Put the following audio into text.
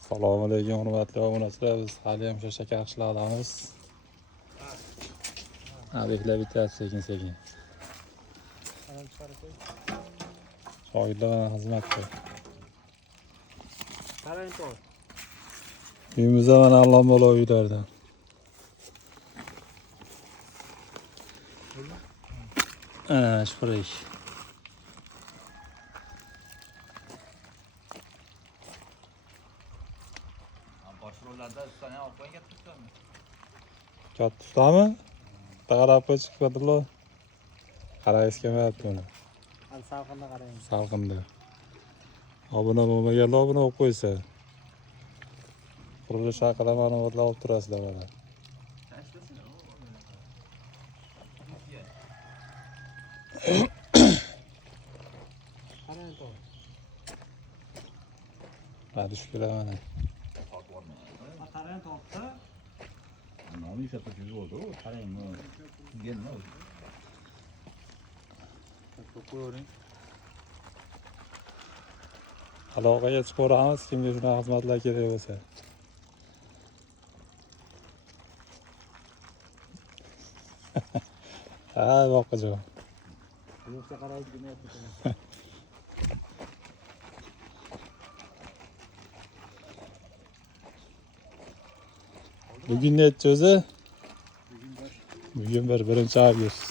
Assalomu alaykum hurmatli obunachilar. Biz hali ham o'sha shakar qishloqdamiz. Beklar bityapti sekin-sekin. Shoirlar mana xizmatda. Qarang to'g'ri. Uyimizda mana allambalo uylardan. Ana shprik. Boshro'larda ustani olib qo'ygan tutdimi? Katta ustami? Qarab chiqibdilar. Qaraysiz kelmayapti uni. Hali salqinda qaraymiz. Salqinda. Obuna bo'lmaganlar obuna olib qo'ysa. Qurilish haqida ma'lumotlar olib turasizlar mana. Qarang to'g'ri. Hadi shukr mana. Qarang to'g'ri. Nomi esa juda oldu. Qarang, gelma. Ko'ring. Aloqaga chiqaramiz kimga shunaqa xizmatlar kerak bo'lsa. Ha, boqajon. Yo'qsa qarayib demayapti. Bugun nechi o'zi? Bugun birinchi avgust.